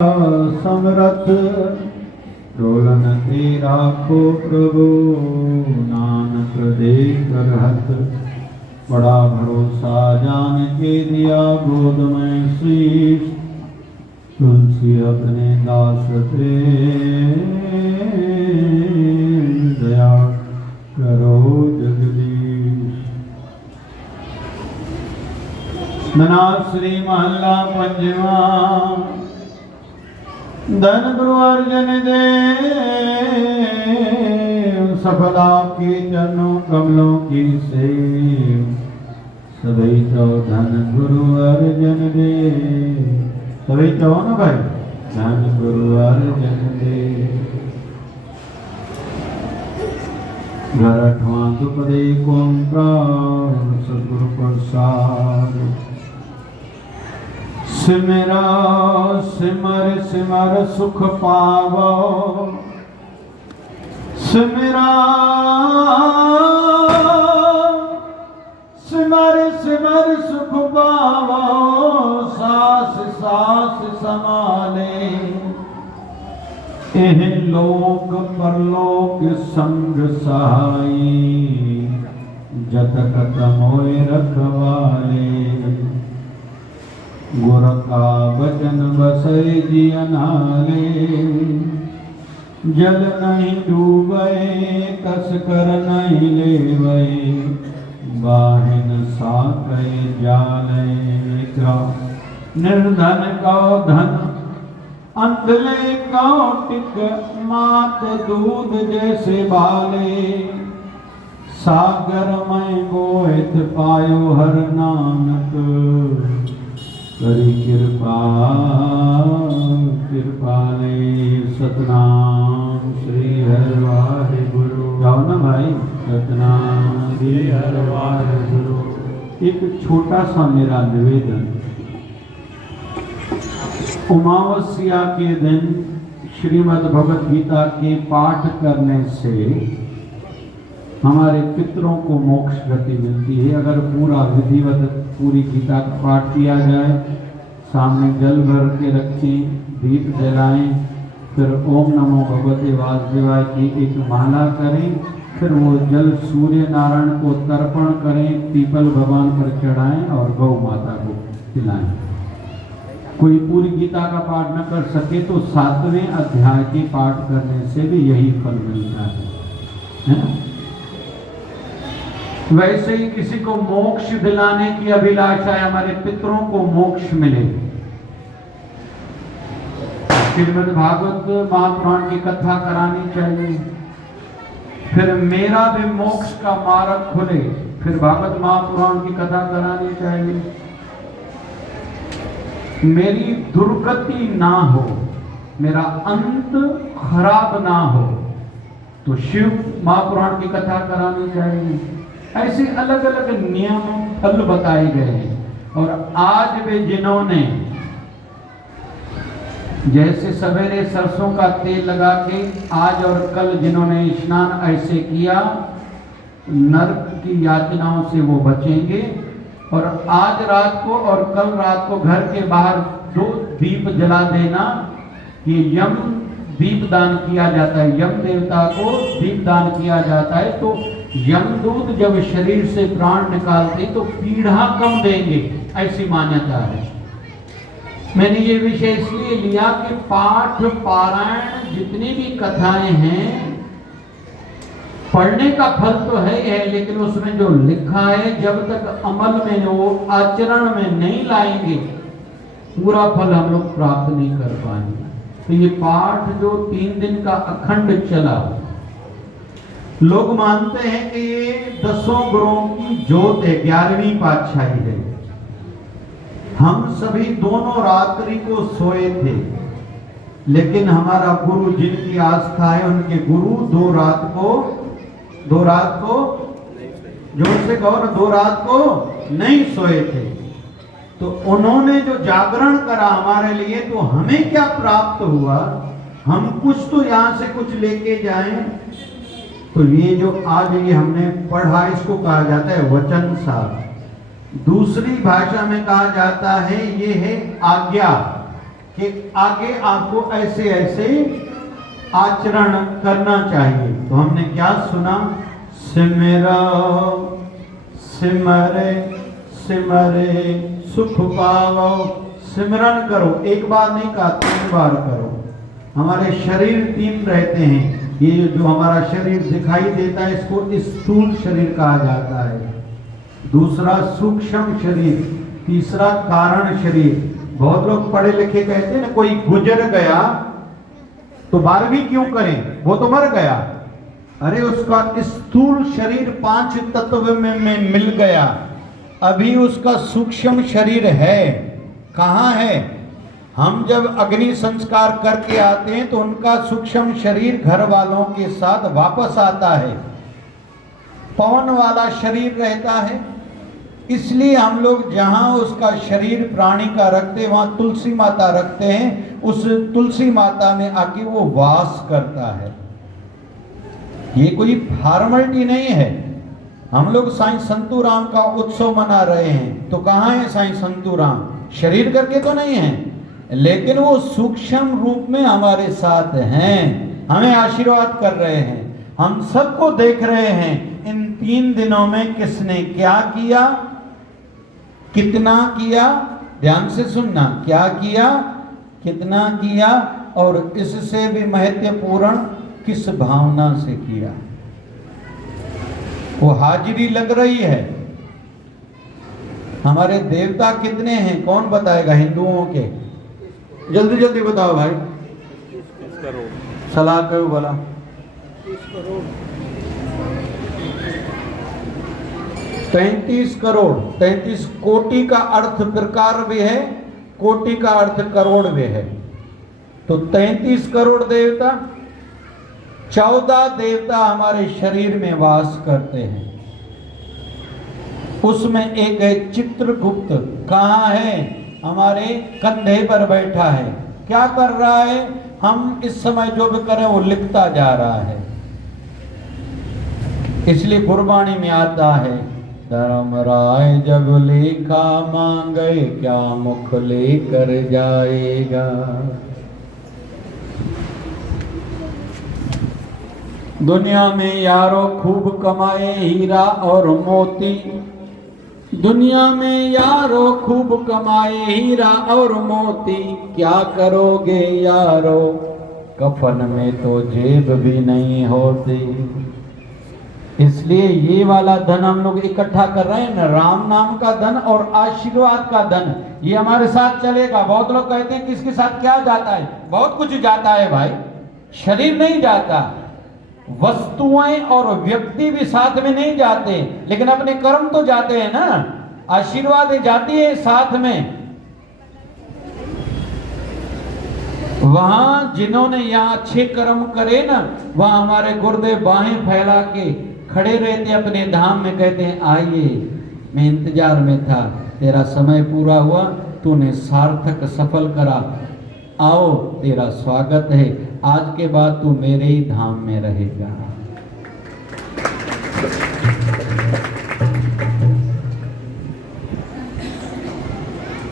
समरथ डोलन तेरा को प्रभु नानक दे करहत बड़ा भरोसा जान के दिया गोद में शीश तुलसी अपने दास पे दया करो जगदीश। धनाश्री महला पंजवा। धन गुरु अर्जन देव सफला के जनों कमलों की सेव सभी तो धन गुरु अर्जन देव सभी तो ना भाई धन गुरु अर्जन देव। घर अठवां दुपदे ओंकार सद्गुरु प्रसाद सिमरा सिमर सिमर सुख पावो सिमरा सिमर सिमर सुख पावो सास सास समाले एह लोक परलोक संग सहाई जत कत मोय रखवाले। गुर का वचन बसै जियनाले जल नहीं डूबे कस कर नहीं लेवे बाहिन साकै जाले। निर्धन का धन अंधले का टिक मात दूध जैसे बाले सागर में गोहित पायो हर नानक करी कृपा कृपाले। सतनाम श्री हरि वाहिगुरु। जाओ ना भाई सतनाम श्री हरि वाहिगुरु। एक छोटा सा मेरा निवेदन, अमावस्या के दिन श्रीमद् भगवत गीता के पाठ करने से हमारे पितरों को मोक्ष गति मिलती है। अगर पूरा विधिवत पूरी गीता का पाठ किया जाए, सामने जल भर के रखें, दीप जलाएं, फिर ओम नमो भगवते वासुदेवाय की एक माला करें, फिर वो जल सूर्य नारायण को तर्पण करें, पीपल भगवान पर चढ़ाएं और गौ माता को पिलाएं। कोई पूरी गीता का पाठ न कर सके तो 7वें अध्याय के पाठ करने से भी यही फल मिलता है ना? वैसे ही किसी को मोक्ष दिलाने की अभिलाषा है, हमारे पितरों को मोक्ष मिले, श्रीमद् भागवत महापुराण की कथा करानी चाहिए। फिर मेरा भी मोक्ष का मार्ग खुले, फिर भागवत महापुराण की कथा करानी चाहिए। मेरी दुर्गति ना हो, मेरा अंत खराब ना हो, तो शिव महापुराण की कथा करानी चाहिए। ऐसे अलग अलग नियम फल बताए गए हैं। और आज वे जिन्होंने जैसे सवेरे सरसों का तेल लगा के आज और कल जिन्होंने स्नान ऐसे किया, नरक की यातनाओं से वो बचेंगे। और आज रात को और कल रात को घर के बाहर 2 दीप जला देना, कि यम दीप दान किया जाता है, यम देवता को दीप दान किया जाता है। तो यमदूत जब शरीर से प्राण निकालते तो पीड़ा कम देंगे, ऐसी मान्यता है। मैंने ये विषय इसलिए लिया कि पाठ पारायण जितनी भी कथाएं हैं, पढ़ने का फल तो है, लेकिन उसमें जो लिखा है जब तक अमल में वो आचरण में नहीं लाएंगे पूरा फल हम लोग प्राप्त नहीं कर पाएंगे। तो ये पाठ जो 3 दिन का अखंड चला, लोग मानते हैं कि ये 10 गुरुओं की जोत है, 11वीं पातशाही है। हम सभी दोनों रात्रि को सोए थे, लेकिन हमारा गुरु जिनकी आस्था है उनके गुरु 2 रात को जोर से कहो ना, 2 रात को नहीं सोए थे। तो उन्होंने जो जागरण करा हमारे लिए, तो हमें क्या प्राप्त हुआ? हम कुछ तो यहाँ से कुछ लेके जाएं। तो ये जो आज ये हमने पढ़ा, इसको कहा जाता है वचन सार। दूसरी भाषा में कहा जाता है ये है आज्ञा। कि आगे आपको ऐसे ऐसे आचरण करना चाहिए। तो हमने क्या सुना? सिमरो सिमरे सिमरे सुख पावो। सिमरन करो, एक बार नहीं कहा, 3 बार करो। हमारे शरीर 3 रहते हैं। ये जो हमारा शरीर दिखाई देता है इसको स्थूल शरीर कहा जाता है, दूसरा सूक्ष्म शरीर, तीसरा कारण शरीर। बहुत लोग पढ़े लिखे कहते हैं ना, कोई गुजर गया तो 12वीं क्यों करें, वो तो मर गया। अरे उसका स्थूल शरीर 5 तत्व में मिल गया, अभी उसका सूक्ष्म शरीर है। कहाँ है? हम जब अग्नि संस्कार करके आते हैं तो उनका सूक्ष्म शरीर घर वालों के साथ वापस आता है, पवन वाला शरीर रहता है। इसलिए हम लोग जहां उसका शरीर प्राणी का रखते हैं वहां तुलसी माता रखते हैं, उस तुलसी माता में आके वो वास करता है। ये कोई फॉर्मेलिटी नहीं है। हम लोग साईं संतू राम का उत्सव मना रहे हैं, तो कहाँ है साईं संतू राम? शरीर करके तो नहीं है, लेकिन वो सूक्ष्म रूप में हमारे साथ हैं, हमें आशीर्वाद कर रहे हैं, हम सबको देख रहे हैं। इन 3 दिनों में किसने क्या किया, कितना किया, ध्यान से सुनना, क्या किया, कितना किया, और इससे भी महत्वपूर्ण किस भावना से किया। वो हाजिरी लग रही है। हमारे देवता कितने हैं, कौन बताएगा हिंदुओं के? जल्दी जल्दी बताओ भाई। 30 करोड़। सलाह करो भला। 30 करोड़। 33 करोड़। 33 कोटि का अर्थ प्रकार भी है, कोटि का अर्थ करोड़ भी है। तो 33 करोड़ देवता, 14 देवता हमारे शरीर में वास करते हैं। उसमें एक है चित्रगुप्त। कहाँ है? हमारे कंधे पर बैठा है। क्या कर रहा है? हम इस समय जो भी करें वो लिखता जा रहा है। इसलिए गुरबाणी में आता है, धर्मराय जब लेखा मांगे क्या मुख लेकर जाएगा। दुनिया में यारो खूब कमाए हीरा और मोती, दुनिया में यारो खूब कमाए हीरा और मोती, क्या करोगे यारो कफन में तो जेब भी नहीं होती। इसलिए ये वाला धन हम लोग इकट्ठा कर रहे हैं ना, राम नाम का धन और आशीर्वाद का धन, ये हमारे साथ चलेगा। बहुत लोग कहते हैं किसके साथ क्या जाता है? बहुत कुछ जाता है भाई, शरीर नहीं जाता, वस्तुएं और व्यक्ति भी साथ में नहीं जाते, लेकिन अपने कर्म तो जाते हैं ना, आशीर्वाद जाती है साथ में। वहां जिन्होंने यहाँ अच्छे कर्म करे ना, वहां हमारे गुरुदेव बाहें फैला के खड़े रहते अपने धाम में, कहते हैं आइए, मैं इंतजार में था, तेरा समय पूरा हुआ, तूने सार्थक सफल करा, आओ तेरा स्वागत है, आज के बाद तू मेरे ही धाम में रहेगा।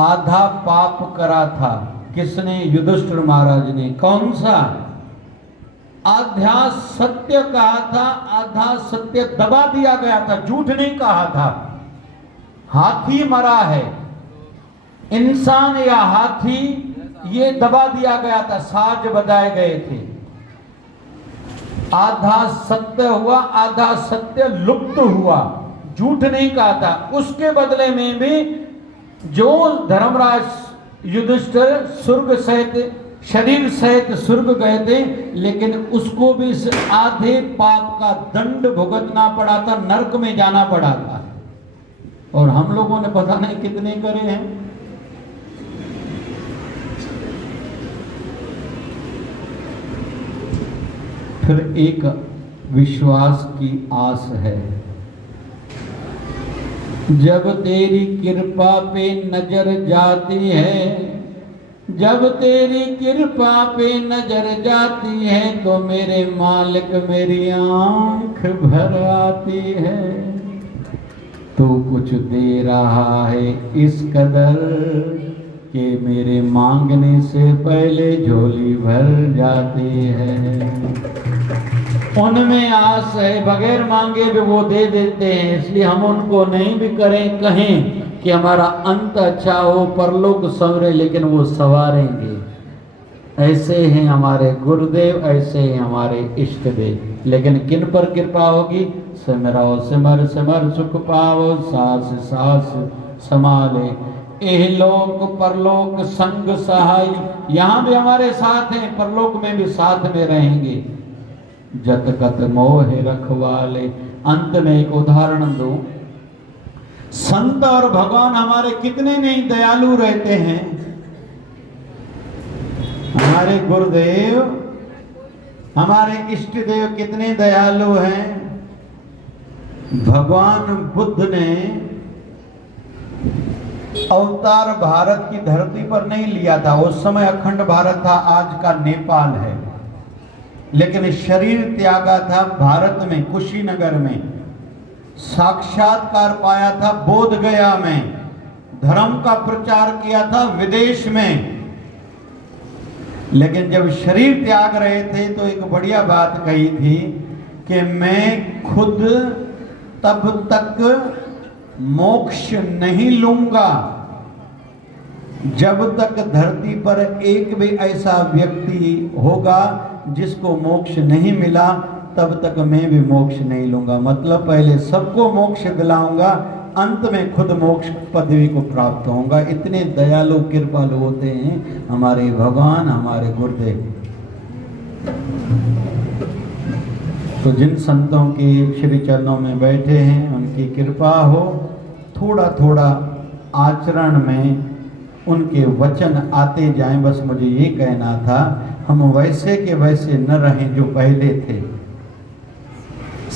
आधा पाप करा था किसने? युधिष्ठिर महाराज ने। कौन सा? आधा सत्य कहा था, आधा सत्य दबा दिया गया था, झूठ नहीं कहा था। हाथी मरा है, इंसान या हाथी ये दबा दिया गया था, साज बजाए गए थे। आधा सत्य हुआ, आधा सत्य लुप्त हुआ, झूठ नहीं कहा था। उसके बदले में भी जो धर्मराज युधिष्ठिर स्वर्ग सहित, शरीर सहित स्वर्ग गए थे, लेकिन उसको भी इस आधे पाप का दंड भुगतना पड़ा था, नरक में जाना पड़ा था। और हम लोगों ने पता नहीं कितने करे हैं। फिर एक विश्वास की आस है, जब तेरी कृपा पे नजर जाती है, जब तेरी कृपा पे नजर जाती है, तो मेरे मालिक मेरी आंख भर आती है। तू कुछ दे रहा है इस कदर, कि मेरे मांगने से पहले झोली भर जाती है। उनमें आस है, बगैर मांगे भी वो दे देते हैं। इसलिए हम उनको नहीं भी कहें कि हमारा अंत अच्छा हो, परलोक संवरे, लेकिन वो संवारेंगे। ऐसे हैं हमारे गुरुदेव, ऐसे हैं हमारे इष्ट देव। लेकिन किन पर कृपा होगी? सिमरो सिमर सिमर सुख पावो, सास सास समाले, एह लोक परलोक संग सहाय। यहाँ भी हमारे साथ हैं, परलोक में भी साथ में रहेंगे। जत कत मोह रखवाले। अंत में एक उदाहरण दो, संत और भगवान हमारे कितने नहीं दयालु रहते हैं। हमारे गुरुदेव, हमारे इष्ट देव कितने दयालु हैं। भगवान बुद्ध ने अवतार भारत की धरती पर नहीं लिया था। उस समय अखंड भारत था, आज का नेपाल है। लेकिन शरीर त्यागा था भारत में, कुशीनगर में। साक्षात्कार पाया था बोध गया में। धर्म का प्रचार किया था विदेश में। लेकिन जब शरीर त्याग रहे थे तो एक बढ़िया बात कही थी कि मैं खुद तब तक मोक्ष नहीं लूंगा जब तक धरती पर एक भी ऐसा व्यक्ति होगा जिसको मोक्ष नहीं मिला, तब तक मैं भी मोक्ष नहीं लूंगा। मतलब पहले सबको मोक्ष दिलाऊंगा, अंत में खुद मोक्ष पदवी को प्राप्त होऊंगा। इतने दयालु कृपालु होते हैं हमारे भगवान, हमारे गुरुदेव। तो जिन संतों के श्री चरणों में बैठे हैं उनकी कृपा हो, थोड़ा थोड़ा आचरण में उनके वचन आते जाएं। बस मुझे ये कहना था, हम वैसे के वैसे न रहें जो पहले थे।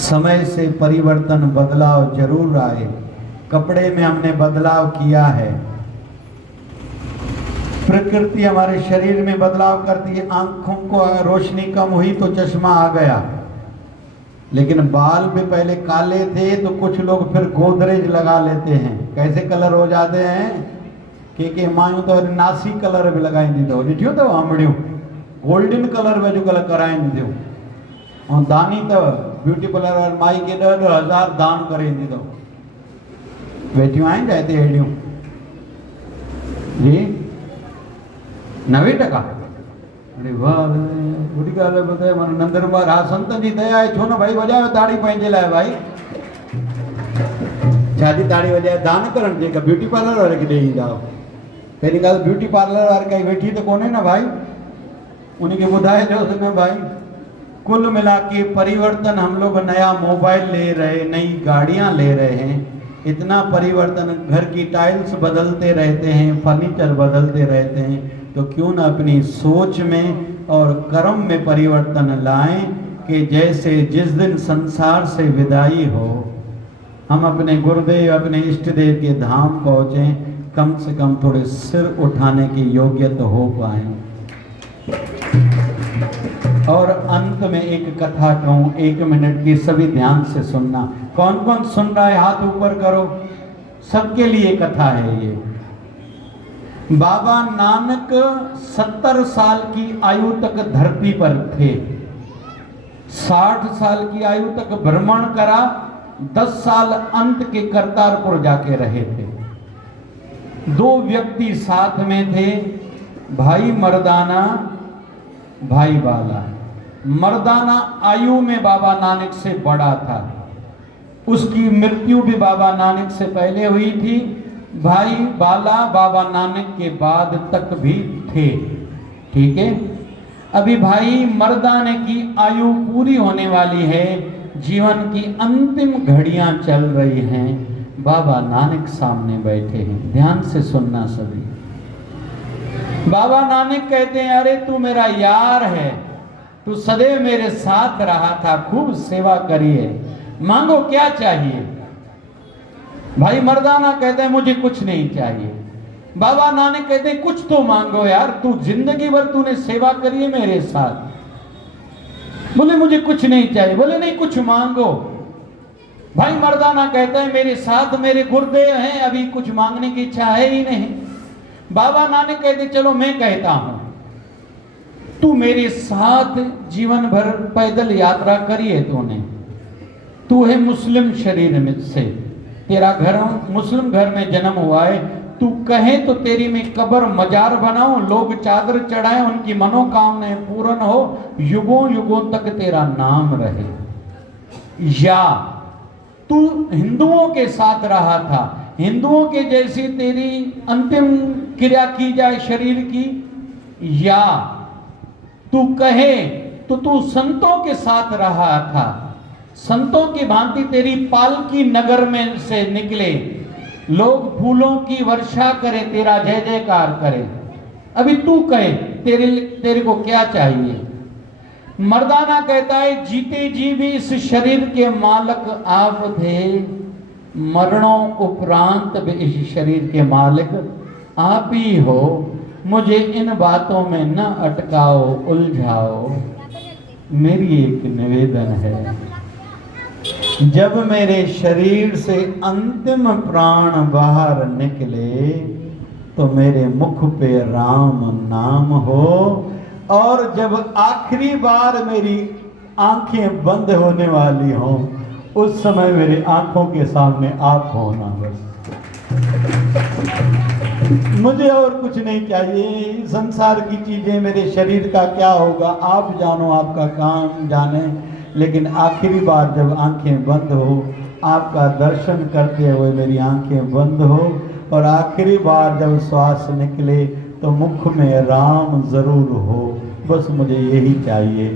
समय से परिवर्तन, बदलाव जरूर आए। कपड़े में हमने बदलाव किया है, प्रकृति हमारे शरीर में बदलाव करती है। आंखों को रोशनी कम हुई तो चश्मा आ गया। लेकिन बाल भी पहले काले थे तो कुछ लोग फिर गोदरेज लगा लेते हैं। कैसे कलर हो जाते हैं कि मायूं तो नासी कलर भी लगाई दी दो, ॾिठियो तो आमड़ियों गोल्डन कलर में जो कलर कराई दी दो। और दानी तो ब्यूटी पार्लर और माई के 10,000 दान करे दी दो। बेटियों आई जाते हेड़ियों जी 90%। अरे वाह, बुरी गाल बताए मन नंदर बार। हाँ, संतन जी दया है, छो न भाई वजायो ताड़ी पंहिंजे लाइ भाई। शादी ताड़ी वजाए दान करण जेका ब्यूटी पार्लर वारे खे ॾेई जाओ। पहिरीं ॻाल्हि ब्यूटी पार्लर वारी काई वेठी तो कोन्हे न भाई, उनखे ॿुधाइजोसि न भाई। कुल मिला के परिवर्तन, हम लोग नया मोबाइल ले रहे, नई गाड़ियां ले रहे हैं। इतना परिवर्तन, घर की टाइल्स बदलते रहते हैं, फर्नीचर बदलते रहते हैं। तो क्यों न अपनी सोच में और कर्म में परिवर्तन लाएं कि जैसे जिस दिन संसार से विदाई हो हम अपने गुरुदेव, अपने इष्ट देव के धाम पहुँचें, कम से कम थोड़े सिर उठाने की योग्य तो हो पाए। और अंत में एक कथा कहूँ, 1 मिनट की, सभी ध्यान से सुनना। कौन कौन सुन रहा है हाथ ऊपर करो। सबके लिए कथा है ये। बाबा नानक 70 साल की आयु तक धरती पर थे। 60 साल की आयु तक भ्रमण करा। 10 साल अंत के करतारपुर जाके रहे थे। 2 व्यक्ति साथ में थे, भाई मर्दाना, भाई बाला। मर्दाना आयु में बाबा नानक से बड़ा था, उसकी मृत्यु भी बाबा नानक से पहले हुई थी। भाई बाला बाबा नानक के बाद तक भी थे। ठीक है, अभी भाई मर्दाने की आयु पूरी होने वाली है, जीवन की अंतिम घड़ियां चल रही हैं। बाबा नानक सामने बैठे हैं, ध्यान से सुनना सभी। बाबा नानक कहते हैं, अरे तू मेरा यार है, तू सदैव मेरे साथ रहा था, खूब सेवा करी है, मांगो क्या चाहिए। भाई मर्दाना कहते हैं, मुझे कुछ नहीं चाहिए। बाबा नानक कहते हैं, कुछ तो मांगो यार, तू जिंदगी भर तूने सेवा करी है मेरे साथ। बोले मुझे कुछ नहीं चाहिए। बोले नहीं, कुछ मांगो। भाई मर्दाना कहते हैं, मेरे साथ मेरे गुरुदेव हैं, अभी कुछ मांगने की इच्छा है ही नहीं। बाबा नानक कहते चलो मैं कहता हूं, तू मेरे साथ जीवन भर पैदल यात्रा करी है तूने, तू है मुस्लिम शरीर में से, तेरा घर मुस्लिम घर में जन्म हुआ है, तू कहे तो तेरी मैं कब्र मजार बनाऊं, लोग चादर चढ़ाएं, उनकी मनोकामनाएं पूर्ण हो, युगों युगों तक तेरा नाम रहे। या तू हिंदुओं के साथ रहा था, हिंदुओं के जैसी तेरी अंतिम क्रिया की जाए शरीर की, या तू कहे तो तू संतों के साथ रहा था, संतों की भांति तेरी पालकी नगर में से निकले, लोग फूलों की वर्षा करे, तेरा जय जयकार करे। अभी तू कहे तेरे को क्या चाहिए? मर्दाना कहता है जीते जी भी इस शरीर के मालिक आप थे, मरणों उपरांत भी इस शरीर के मालिक आप ही हो, मुझे इन बातों में न अटकाओ उलझाओ। मेरी एक निवेदन है, जब मेरे शरीर से अंतिम प्राण बाहर निकले तो मेरे मुख पे राम नाम हो, और जब आखिरी बार मेरी आंखें बंद होने वाली हों उस समय मेरी आंखों के सामने आप होना, बस मुझे और कुछ नहीं चाहिए। संसार की चीजें, मेरे शरीर का क्या होगा आप जानो, आपका काम जाने, लेकिन आखिरी बार जब आंखें बंद हो, आपका दर्शन करते हुए मेरी आंखें बंद हो, और आखिरी बार जब श्वास निकले तो मुख में राम जरूर हो, बस मुझे यही चाहिए।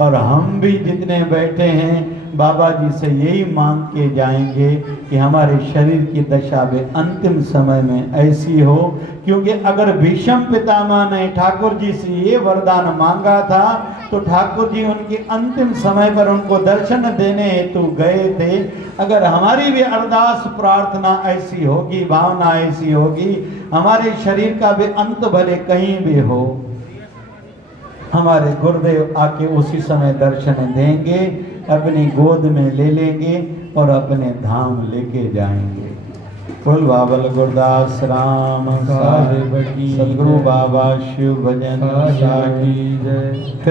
और हम भी जितने बैठे हैं बाबा जी से यही मांग के जाएंगे कि हमारे शरीर की दशा भी अंतिम समय में ऐसी हो, क्योंकि अगर भीष्म पितामह ने ठाकुर जी से ये वरदान मांगा था तो ठाकुर जी उनके अंतिम समय पर उनको दर्शन देने हेतु गए थे। अगर हमारी भी अरदास प्रार्थना ऐसी होगी, भावना ऐसी होगी, हमारे शरीर का भी अंत भले कहीं भी हो, हमारे गुरुदेव आके उसी समय दर्शन देंगे, अपनी गोद में ले लेंगे और अपने धाम लेके जाएंगे। कुल बाबल गुरदास राम सदगुरु बाबा शिव भजन की जय।